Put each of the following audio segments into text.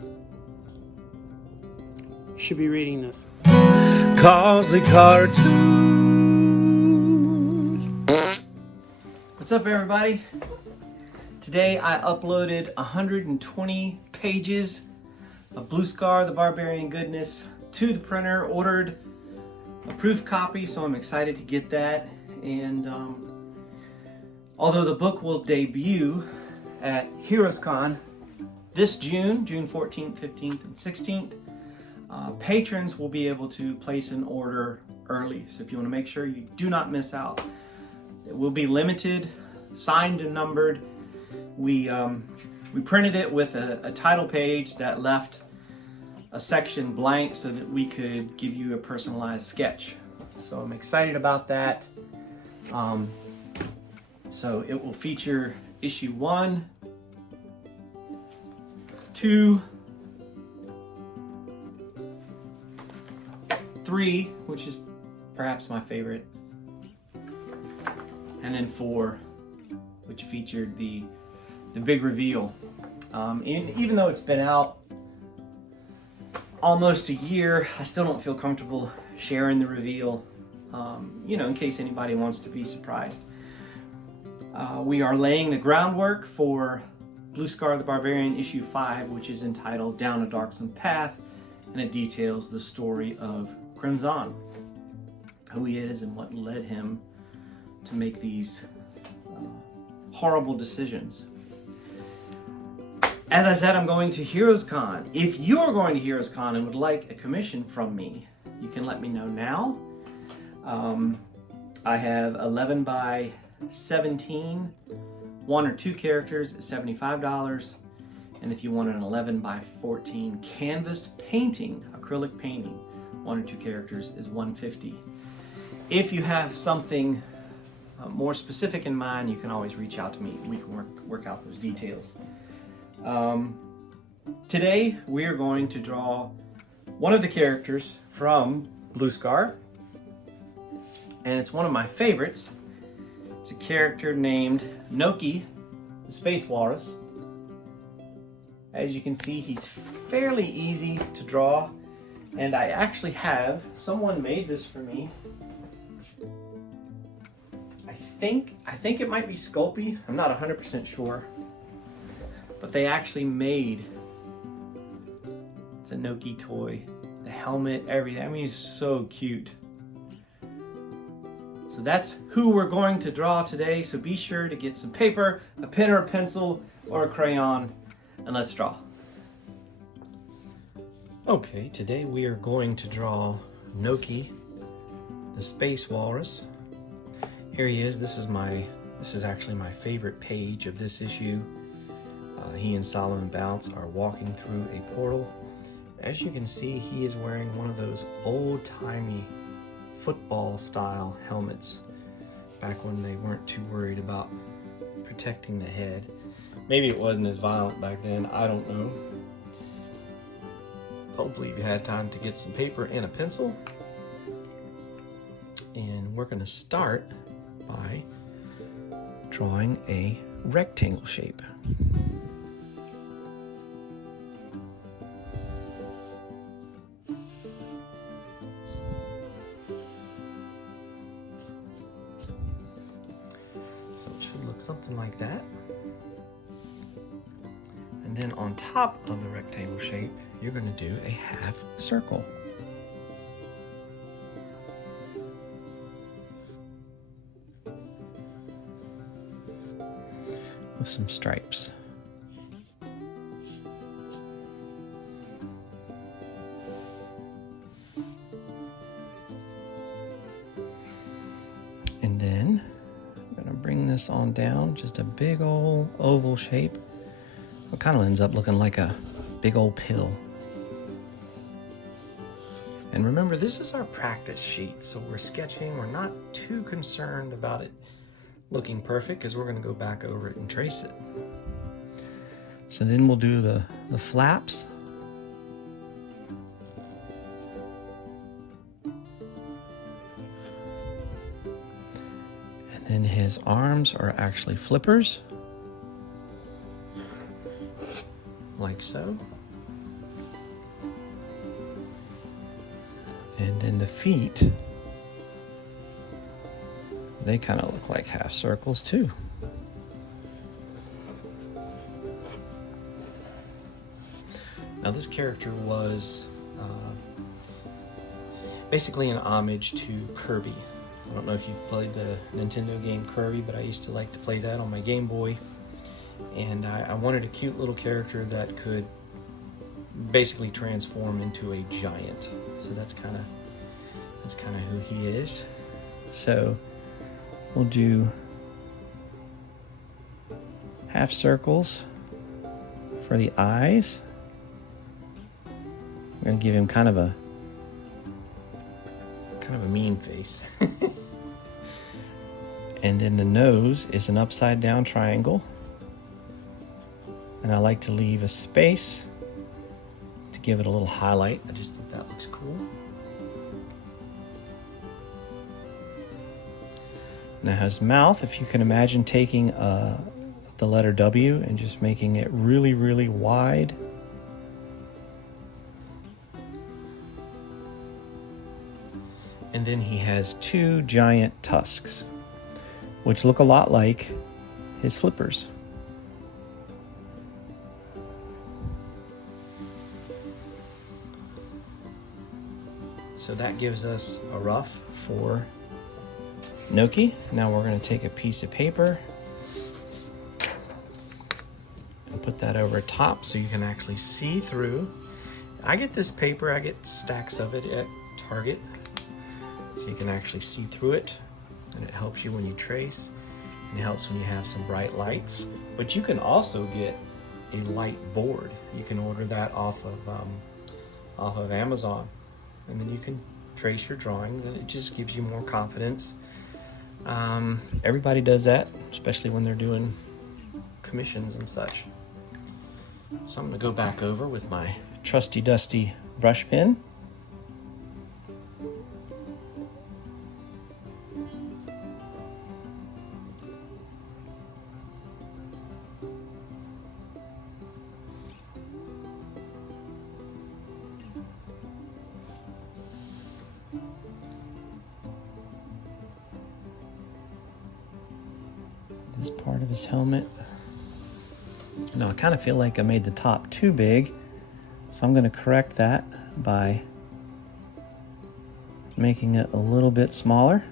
You should be reading this. Cause the cartoons. What's up, everybody? Today I uploaded 120 pages of Blue Scar the Barbarian goodness to the printer, ordered a proof copy, so I'm excited to get that. And although the book will debut at HeroesCon this June 14th, 15th, and 16th, patrons will be able to place an order early. So if you want to make sure you do not miss out, it will be limited, signed and numbered. We printed it with a title page that left a section blank so that we could give you a personalized sketch. So I'm excited about that. So it will feature issue 1, 2, 3, which is perhaps my favorite, and then 4, which featured the big reveal. Even though it's been out almost a year, I still don't feel comfortable sharing the reveal, in case anybody wants to be surprised. We are laying the groundwork for Blue Scar the Barbarian issue 5, which is entitled Down a Darksome Path, and it details the story of Crimson, who he is and what led him to make these horrible decisions. As I said, I'm going to HeroesCon. If you're going to HeroesCon and would like a commission from me, you can let me know now. I have 11 by 17, 1 or 2 characters at $75. And if you want an 11 by 14 canvas painting, acrylic painting, 1 or 2 characters is $150. If you have something more specific in mind, you can always reach out to me. We can work out those details. Today we are going to draw one of the characters from Blue Scar, and it's one of my favorites. It's a character named Noki, the space walrus. As you can see, he's fairly easy to draw, and I actually have someone made this for me. I think it might be Sculpey. I'm not 100% sure. But they actually made, it's a Noki toy, the helmet, everything. I mean, he's so cute. So that's who we're going to draw today. So be sure to get some paper, a pen or a pencil, or a crayon, and let's draw. Okay, today we are going to draw Noki, the space walrus. Here he is. This is actually my favorite page of this issue. He and Solomon Bounce are walking through a portal. As you can see, he is wearing one of those old-timey football-style helmets back when they weren't too worried about protecting the head. Maybe it wasn't as violent back then, I don't know. Hopefully you had time to get some paper and a pencil. And we're going to start by drawing a rectangle shape. So it should look something like that. And then on top of the rectangle shape, you're going to do a half circle. With some stripes. And then I'm going to bring this on down, just a big old oval shape. It kind of ends up looking like a big old pill. And remember, this is our practice sheet, so we're sketching. We're not too concerned about it looking perfect because we're going to go back over it and trace it. So then we'll do the flaps. And then his arms are actually flippers, like so. And then the feet, they kind of look like half circles too. Now this character was basically an homage to Kirby. I don't know if you've played the Nintendo game Kirby, but I used to like to play that on my Game Boy. And I wanted a cute little character that could basically transform into a giant. So that's kind of who he is. So we'll do half circles for the eyes. We're gonna give him kind of a mean face. And then the nose is an upside down triangle. And I like to leave a space to give it a little highlight. I just think that looks cool. Now his mouth, if you can imagine taking the letter W and just making it really, really wide. And then he has two giant tusks, which look a lot like his flippers. So that gives us a ruff for Noki. Now we're going to take a piece of paper and put that over top so you can actually see through. I get this paper, I get stacks of it at Target, so you can actually see through it, and it helps you when you trace, and it helps when you have some bright lights. But you can also get a light board. You can order that off of Amazon, and then you can trace your drawing, and it just gives you more confidence. Everybody does that, especially when they're doing commissions and such. So I'm going to go back over with my trusty dusty brush pen. This part of his helmet. Now I kind of feel like I made the top too big, so I'm going to correct that by making it a little bit smaller.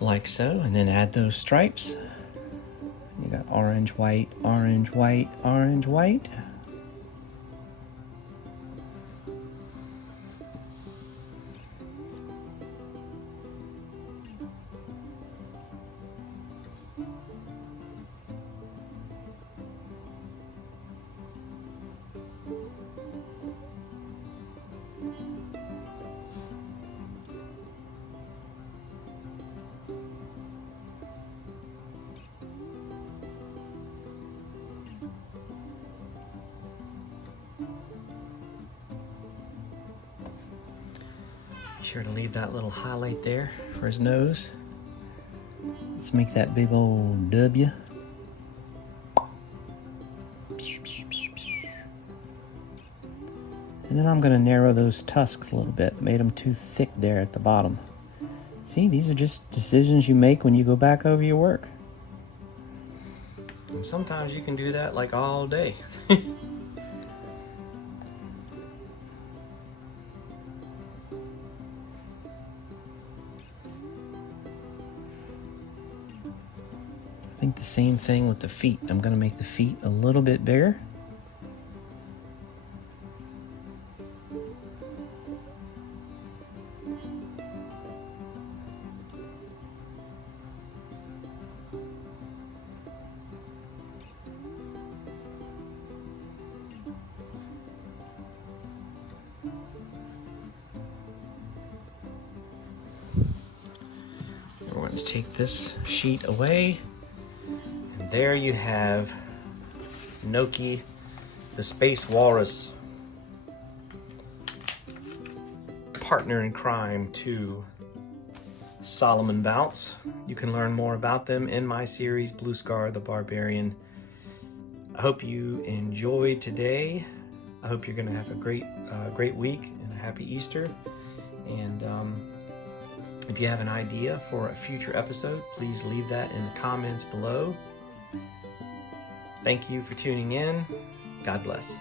Like so, and then add those stripes. You got orange, white, orange, white, orange, white. Be sure to leave that little highlight there for his nose. Let's make that big old W. And then I'm going to narrow those tusks a little bit. Made them too thick there at the bottom. See, these are just decisions you make when you go back over your work. And sometimes you can do that like all day. I think the same thing with the feet. I'm going to make the feet a little bit bigger. We're going to take this sheet away. There you have Noki, the space walrus, partner in crime to Solomon Bounce. You can learn more about them in my series, Blue Scar the Barbarian. I hope you enjoyed today. I hope you're going to have a great week and a happy Easter. And if you have an idea for a future episode, please leave that in the comments below. Thank you for tuning in. God bless.